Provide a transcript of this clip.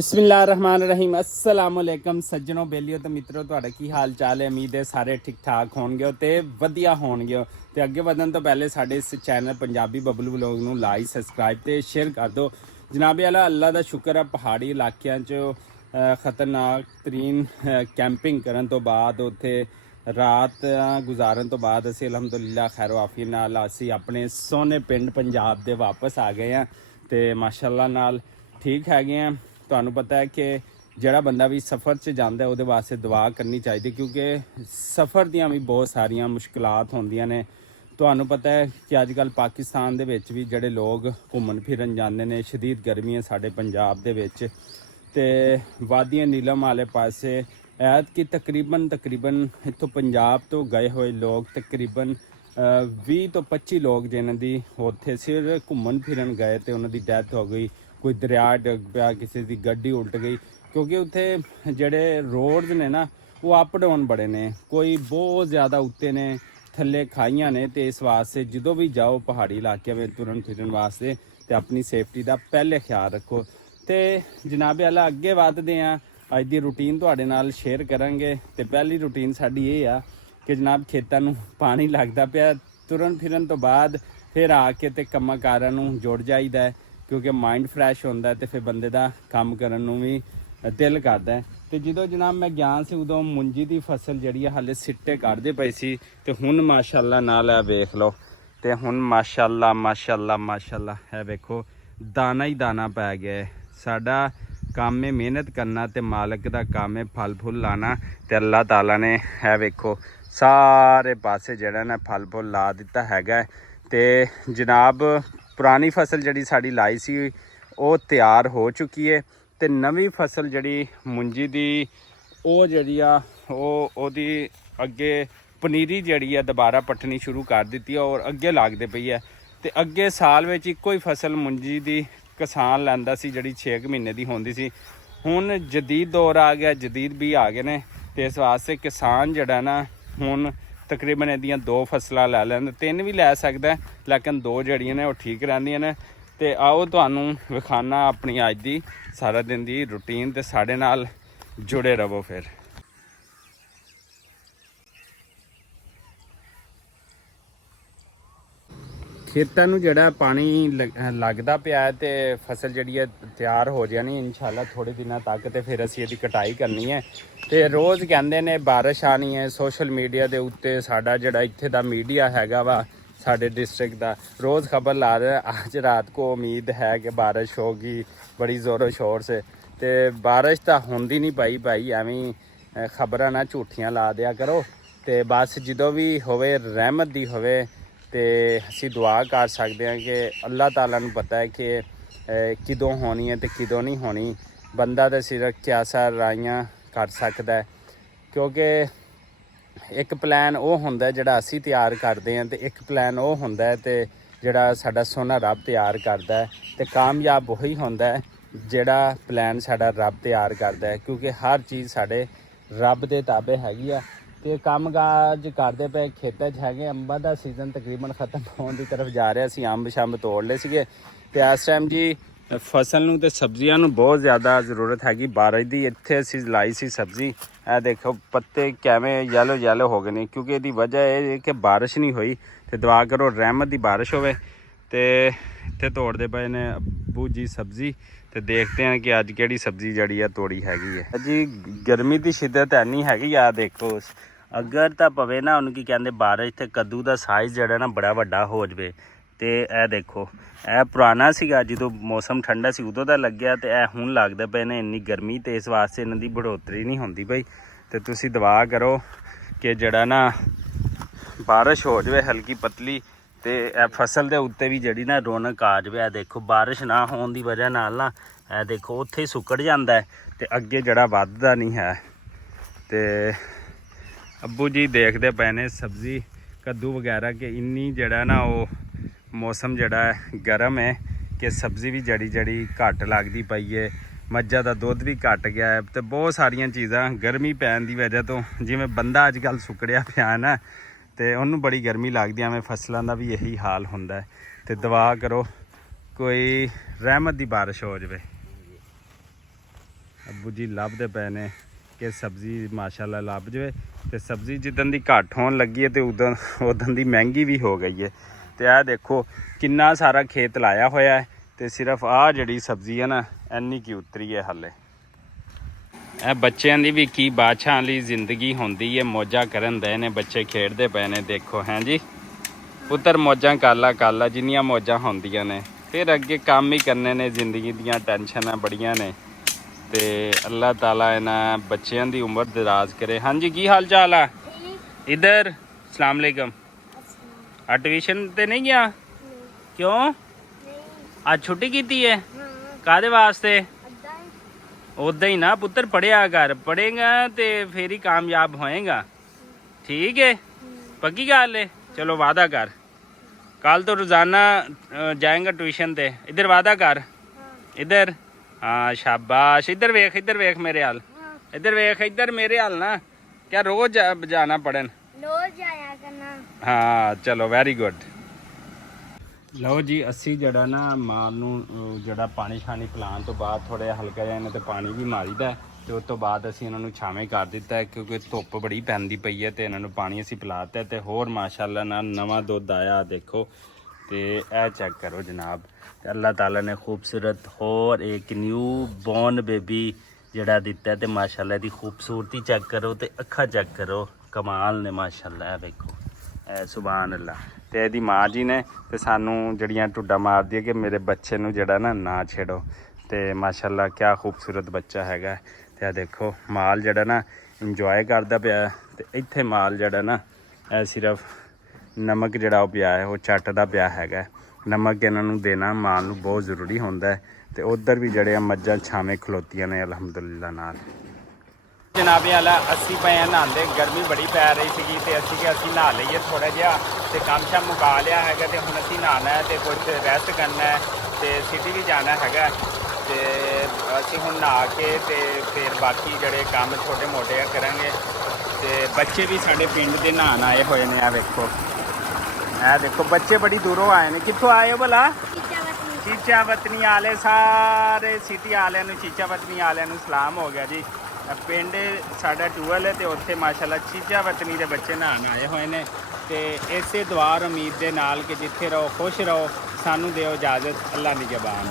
बिस्मिल्लाहिर्रहमानिर्रहीम अस्सलाम वालेकुम सज्जनों बेलियो तो मित्रों तुहाडा की हाल चाल है। उम्मीद है सारे ठीक ठाक होणगे ते वधिया होणगे। ते अगे वधन तो पहले साडे इस चैनल पंजाबी बबलू व्लॉग नूं लाइक सबसक्राइब ते शेयर कर दो। जनाबे आला अल्लाह दा शुक्र है पहाड़ी इलाकों च खतरनाक तरीन कैंपिंग करन तो बाद उत्थे रात गुजारन तो बाद असीं अलहमदुलिल्लाह खैर वाफी नाल असीं अपने सोहने पिंड पंजाब दे वापस आ गए हैं ते माशाअल्लाह नाल ठीक हैगे हैं। ਤੁਹਾਨੂੰ पता है कि ਜਿਹੜਾ ਬੰਦਾ ਵੀ ਸਫ਼ਰ 'ਚ ਜਾਂਦਾ ਉਹਦੇ ਵਾਸਤੇ ਦੁਆ ਕਰਨੀ ਚਾਹੀਦੀ ਕਿਉਂਕਿ ਸਫ਼ਰ ਦੀਆਂ ਵੀ ਬਹੁਤ ਸਾਰੀਆਂ ਮੁਸ਼ਕਲਾਤ ਹੁੰਦੀਆਂ ਨੇ। ਤੁਹਾਨੂੰ ਪਤਾ ਹੈ ਕਿ ਅੱਜ ਕੱਲ੍ਹ ਪਾਕਿਸਤਾਨ ਦੇ ਵਿੱਚ ਵੀ ਜਿਹੜੇ ਲੋਕ ਘੁੰਮਣ ਫਿਰਨ ਜਾਂਦੇ ਨੇ, ਸ਼ਦੀਦ ਗਰਮੀ ਹੈ ਸਾਡੇ ਪੰਜਾਬ ਦੇ ਵਿੱਚ ਤੇ ਵਾਦੀਆਂ ਨੀਲਮ ਵਾਲੇ ਪਾਸੇ ਐਤਕੀ ਤਕਰੀਬਨ ਇੱਥੋਂ ਪੰਜਾਬ ਤੋਂ ਗਏ ਹੋਏ ਲੋਕ ਤਕਰੀਬਨ 20 ਤੋਂ 25 ਲੋਕ ਜਿਨ੍ਹਾਂ ਦੀ ਉੱਥੇ ਸਿਰ ਘੁੰਮਣ ਫਿਰਨ ਗਏ ਤੇ ਉਹਨਾਂ ਦੀ ਡੈਥ ਹੋ ਗਈ। कोई दरिया डिग पिया, किसी की गड्डी उल्ट गई क्योंकि उत्थे जेड़े रोड्स ने ना वो अप डाउन बड़े ने, कोई बहुत ज़्यादा उत्ते ने थल्ले खाइयां ने। तो इस वास्ते जो भी जाओ पहाड़ी इलाके में तुरन फिरन वास्ते तो अपनी सेफ्टी का पहले ख्याल रखो। तो जनाबे आला अगे वधदे हैं, अज की रूटीन तुहाडे नाल शेयर करांगे। तो पहली रूटीन साडी ये आ कि जनाब खेतां नूं पानी लगदा पिया, तुरन फिरन तो बाद फिर आके ते कम्मां कारां नूं जुड़ जाईदा है क्योंकि माइंड फ्रैश होंदा है तो फिर बंदे दा काम करन नूं भी दिल करदा है। तो जो जनाब मैं गया सी उदों मुंजी की फसल जिहड़ी हाले सिट्टे कढ़दे पए सी ते हुण माशाअल्लाह नाल है वेख लो। तो हुण माशाअल्लाह है वेखो दाना ही दाना पै गया है। साडा काम है मेहनत करना ते मालक दा काम है फल फुल लाना। ते अल्लाह ताला ने है वेखो सारे पासे जिहड़ा ना फल फुल ला दिता हैगा। ते जनाब पुरानी फसल जी साड़ी लाई सी वो तैयार हो चुकी है तो नवी फसल जी मुंजी की वो जी ओदी अगे पनीरी जी दोबारा पट्टनी शुरू कर दी है और अगे लगते पई है। तो अगे साल में इको ही फसल मुंजी की किसान लैंदा सी जी 6 महीने की होंदी सी। हुण जदीद दौर आ गया, जदीद भी आ गए ने। तो इस वास्ते किसान जड़ा ना हुण तकरीबन इहदियां 2 फसलां लै लैंदा, 3 भी लै सकदा लेकिन 2 जड़ियां ने वो ठीक रहिंदियां ने। ते आओ तुहानूं विखाना अपनी अज दी सारा दिन दी रूटीन ते साडे नाल जुड़े रहो। फिर खेतां नूं जिहड़ा पानी लगदा पिया है ते फसल जिहड़ी है तैयार हो जानी इंशाअल्लाह थोड़े दिनों तक। तो फिर असीं इहदी कटाई करनी है। तो रोज़ कहंदे ने बारिश आनी है, सोशल मीडिया दे उत्ते साडा जिहड़ा इत्थे दा मीडिया हैगा वा साडे डिस्ट्रिक्ट दा रोज़ खबर ला रहे हैं आज रात को उम्मीद है कि बारिश होगी बड़ी ज़ोरों शोर से। तो बारिश तो होंदी नहीं भाई एवें खबरां ना झूठियां ला दिया करो। तो बस जो भी होवे रहमत दी होवे तो असी दुआ कर सकते हैं कि अल्लाह ताला नूं पता है कि किदों होनी है तो किदों नहीं होनी। बंदा तो सिर्फ क्यासा राइयां कर सकता है क्योंकि एक प्लान वो होंदा है जिहड़ा असी तैयार करते हैं तो एक प्लान वो होंदा है तो जिहड़ा साडा सोना रब तैयार करता है। तो कामयाब वही होंदा है जिहड़ा प्लान साडा रब तैयार करता है क्योंकि हर चीज़ साडे रब दे ताबे हैगी आ। तो काम काज करते पे खेतों है। अंबा का सीजन तकरीबन खत्म होने की तरफ जा रहा सी, अंब शंब तोड़ ले सीगे। तो इस टाइम जी फसल नूं ते सब्जियां नूं बहुत ज़्यादा जरूरत हैगी बारिश की। इत्थे असीं लाई सी सब्जी, ए देखो पत्ते किवें येलो हो गए ने क्योंकि इसकी वजह है कि बारिश नहीं हुई। तो दुआ करो रहमत की बारिश होवे। तो इत्थे तोड़ते पे ने अब्बू जी सब्जी। तो देखते हैं कि अज किहड़ी सब्जी जड़ी है तोड़ी हैगी है जी। गर्मी की शिद्दत इन्नी हैगी आ देखो अगर तो पवे ना उनकी कहते बारिश तो कद्दू का साइज़ जड़ा ना बड़ा वड्डा हो जाए। तो यह देखो यह पुराना सीगा जो मौसम ठंडा सी उदों का लग्या तो यह हुण लगदा पे ने इन्नी गर्मी। तो इस वास्ते इन्हां दी बढ़ोतरी नहीं होंदी पई। तो तुसीं दुआ करो कि जड़ा ना बारिश हो जाए हल्की पतली तो यह फसल के उत्ते भी जड़ी ना रौनक आ जाए। देखो बारिश ना होने की वजह नाल ना यह देखो उत्थे सुकड़ जाता है तो अगे जड़ा वधदा नहीं है। तो अब्बू जी देखते पे ने सब्जी कद्दू वगैरह कि इन्नी जड़ा ना वो मौसम जड़ा है गर्म है कि सब्जी भी जड़ी घट लगती पई है। मज्झां दा दुध भी घट गया है। तो बहुत सारिया चीज़ां गर्मी पैन की वजह तो जिवें बंदा अजकल सुकड़िया पिया ना तो उन्होंने बड़ी गर्मी लगती है। फसलों का भी यही हाल होंदा है। तो दुआ करो कोई रहमत की बारिश हो जाए। ਅੱਬੂ ਜੀ ਲੱਭਦੇ ਪਏ ਨੇ ਕਿ ਸਬਜ਼ੀ ਮਾਸ਼ਾਅੱਲਾ ਲੱਭ ਜਾਵੇ। ਤੇ ਸਬਜ਼ੀ ਜਿੱਦਣ ਦੀ ਘੱਟ ਹੋਣ ਲੱਗੀ ਹੈ ਤੇ ਉਦੋਂ ਦੀ ਮਹਿੰਗੀ ਵੀ ਹੋ ਗਈ ਹੈ। ਤੇ ਆਹ ਦੇਖੋ ਕਿੰਨਾ ਸਾਰਾ ਖੇਤ ਲਾਇਆ ਹੋਇਆ ਹੈ ਤੇ ਸਿਰਫ ਆਹ ਜਿਹੜੀ ਸਬਜ਼ੀ ਹੈ ਨਾ ਇੰਨੀ ਕੀ ਉਤਰੀ ਹੈ ਹਾਲੇ। ਇਹ ਬੱਚਿਆਂ ਦੀ ਵੀ ਕੀ ਬਾਦਸ਼ਾਹਾਂ ਲਈ ਜ਼ਿੰਦਗੀ ਹੁੰਦੀ ਹੈ, ਮੌਜਾਂ ਕਰਨ ਦੇ ਨੇ ਬੱਚੇ, ਖੇਡਦੇ ਪਏ ਨੇ ਦੇਖੋ। ਹੈਂ ਜੀ ਪੁੱਤਰ, ਮੌਜਾਂ ਕਰ ਲਾ ਜਿੰਨੀਆਂ ਮੌਜਾਂ ਹੁੰਦੀਆਂ ਨੇ, ਫਿਰ ਅੱਗੇ ਕੰਮ ਹੀ ਕਰਨੇ ਨੇ, ਜ਼ਿੰਦਗੀ ਦੀਆਂ ਟੈਨਸ਼ਨਾਂ ਬੜੀਆਂ ਨੇ। ਤੇ ਅੱਲਾਹ ਤਾਲਾ ਇਹਨਾਂ ਬੱਚਿਆਂ ਦੀ ਉਮਰ ਦਰਾਜ਼ ਕਰੇ। ਹਾਂਜੀ ਕੀ ਹਾਲ ਚਾਲ ਆ? ਇਧਰ ਸਲਾਮ ਅਲੈਕਮ। ਆ ਟਿਊਸ਼ਨ ਤੇ ਨਹੀਂ ਗਿਆ? ਕਿਉਂ? ਅੱਜ ਛੁੱਟੀ ਕੀਤੀ ਹੈ? ਕਾਹਦੇ ਵਾਸਤੇ? ਉਦਾਂ ਹੀ ਨਾ ਪੁੱਤਰ, ਪੜ੍ਹਿਆ ਕਰ, ਪੜ੍ਹੇਗਾ ਤੇ ਫਿਰ ਹੀ ਕਾਮਯਾਬ ਹੋਏਗਾ। ਠੀਕ ਹੈ, ਪੱਕੀ ਗੱਲ ਹੈ। ਚਲੋ ਵਾਦਾ ਕਰ, ਕੱਲ ਤੋਂ ਰੋਜ਼ਾਨਾ ਜਾਏਗਾ ਟਿਊਸ਼ਨ ਤੇ। ਇੱਧਰ ਵਾਦਾ ਕਰ, ਇੱਧਰ। ਹਾਂ ਸ਼ਾਬਾਸ਼। ਇੱਧਰ ਵੇਖ ਮੇਰੇ ਹਾਲ, ਇੱਧਰ ਵੇਖ, ਇੱਧਰ ਮੇਰੇ ਹਾਲ ਨਾ। ਕਿਆ ਰੋਜ਼ ਜਾਣਾ ਪੜਨ? ਰੋਜ਼ ਜਾਇਆ ਕਰਨਾ। ਹਾਂ ਚਲੋ ਵੈਰੀ ਗੁੱਡ। ਲਓ ਜੀ, ਅਸੀਂ ਜਿਹੜਾ ਨਾ ਮਾਲ ਨੂੰ ਜਿਹੜਾ ਪਾਣੀ ਛਾਣੀ ਪਿਲਾਉਣ ਤੋਂ ਬਾਅਦ ਥੋੜ੍ਹਾ ਜਿਹਾ ਹਲਕਾ ਜਿਹਾ ਇਹਨਾਂ 'ਤੇ ਪਾਣੀ ਵੀ ਮਾਰੀਦਾ ਤੇ ਉਸ ਤੋਂ ਬਾਅਦ ਅਸੀਂ ਇਹਨਾਂ ਨੂੰ ਛਾਵੇਂ ਕਰ ਦਿੱਤਾ ਹੈ ਕਿਉਂਕਿ ਧੁੱਪ ਬੜੀ ਪੈਂਦੀ ਪਈ ਹੈ। ਤੇ ਇਹਨਾਂ ਨੂੰ ਪਾਣੀ ਅਸੀਂ ਪਿਲਾ ਦਿੱਤਾ ਤੇ ਹੋਰ ਮਾਸ਼ਾਅੱਲਾ ਨਾਲ ਨਵਾਂ ਦੁੱਧ ਆਇਆ ਦੇਖੋ। ਤੇ ਇਹ ਚੈੱਕ ਕਰੋ ਜਨਾਬ, ਤੇ ਅੱਲਾਹ ਤਾਲਾ ਨੇ ਖੂਬਸੂਰਤ ਹੋਰ ਇੱਕ ਨਿਊ ਬੋਰਨ ਬੇਬੀ ਜਿਹੜਾ ਦਿੱਤਾ ਤੇ ਮਾਸ਼ਾਅੱਲਾ ਦੀ ਖੂਬਸੂਰਤੀ ਚੈੱਕ ਕਰੋ ਤੇ ਅੱਖਾਂ ਚੈੱਕ ਕਰੋ, ਕਮਾਲ ਨੇ ਮਾਸ਼ਾਅੱਲਾ। ਇਹ ਵੇਖੋ, ਇਹ ਸੁਭਾਨ ਅੱਲਾ। ਤੇ ਇਹਦੀ ਮਾਂ ਜੀ ਨੇ ਤੇ ਸਾਨੂੰ ਜਿਹੜੀਆਂ ਟੁੱਡਾ ਮਾਰਦੀ ਹੈ ਕਿ ਮੇਰੇ ਬੱਚੇ ਨੂੰ ਜਿਹੜਾ ਨਾ ਛੇੜੋ। ਤੇ ਮਾਸ਼ਾਅੱਲਾ ਕਿਆ ਖੂਬਸੂਰਤ ਬੱਚਾ ਹੈਗਾ। ਤੇ ਇਹ ਦੇਖੋ ਮਾਲ ਜਿਹੜਾ ਨਾ ਇੰਜੋਏ ਕਰਦਾ ਪਿਆ ਤੇ ਇੱਥੇ ਮਾਲ ਜਿਹੜਾ ਨਾ ਇਹ ਸਿਰਫ ਨਮਕ ਜਿਹੜਾ ਉਹ ਪਿਆ ਹੈ ਉਹ ਚੱਟਦਾ ਪਿਆ ਹੈਗਾ। ਨਮਕ ਇਹਨਾਂ ਨੂੰ ਦੇਣਾ ਮਾਲ ਨੂੰ ਬਹੁਤ ਜ਼ਰੂਰੀ ਹੁੰਦਾ ਹੈ। ਤੇ ਉਧਰ ਵੀ ਜਿਹੜੇ ਆ ਮੱਝਾਂ ਛਾਵੇਂ ਖਲੋਤੀਆਂ ਨੇ ਅਲਹਮਦੁਲਿਲਾ ਨਾਲ। ਜਨਾਬੇ ਵਾਲਾ ਅਸੀਂ ਪਏ ਨਹਾਉਂਦੇ, ਗਰਮੀ ਬੜੀ ਪੈ ਰਹੀ ਸੀਗੀ ਤੇ ਅਸੀਂ ਨਹਾ ਲਈਏ ਥੋੜਾ ਜਿਹਾ ਤੇ ਕੰਮ ਸ਼ਾਮ ਮੁਕਾ ਲਿਆ ਹੈਗਾ। ਤੇ ਹੁਣ ਅਸੀਂ ਨਹਾਉਣਾ ਹੈ ਤੇ ਕੁਛ ਰੈਸਟ ਕਰਨਾ ਹੈ ਤੇ ਸਿਟੀ ਵੀ ਜਾਣਾ ਹੈਗਾ। ਤੇ ਅਸੀਂ ਹੁਣ ਨਹਾ ਕੇ ਤੇ ਫਿਰ ਬਾਕੀ ਜਿਹੜੇ ਕੰਮ ਛੋਟੇ ਮੋਟੇ ਕਰਾਂਗੇ। ਤੇ ਬੱਚੇ ਵੀ ਸਾਡੇ ਪਿੰਡ ਦੇ ਨਹਾਉਣ ਆਏ ਹੋਏ ਨੇ। ਆ ਵੇਖੋ, ਇਹ ਦੇਖੋ ਬੱਚੇ ਬੜੀ ਦੂਰੋਂ ਆਏ ਨੇ। ਕਿੱਥੋਂ ਆਏ ਹੋ ਭਲਾ? ਚੀਚਾ ਵਤਨੀ ਵਾਲੇ, ਸਾਰੇ ਸਿਟੀ ਵਾਲਿਆਂ ਨੂੰ, ਚੀਚਾ ਵਤਨੀ ਵਾਲਿਆਂ ਨੂੰ ਸਲਾਮ ਹੋ ਗਿਆ ਜੀ। ਪਿੰਡ ਸਾਡਾ ਟੂਅਲ ਹੈ ਤੇ ਉੱਥੇ ਮਾਸ਼ਾਅੱਲਾ ਚੀਚਾ ਵਤਨੀ ਦੇ ਬੱਚੇ ਨਹਾਉਣ ਆਏ ਹੋਏ ਨੇ। ਤੇ ਇਸੇ ਦੁਆ ਉਮੀਦ ਦੇ ਨਾਲ ਕਿ ਜਿੱਥੇ ਰਹੋ ਖੁਸ਼ ਰਹੋ। ਸਾਨੂੰ ਦਿਓ ਇਜਾਜ਼ਤ, ਅੱਲਾ ਨਿਗਹਿਬਾਨ।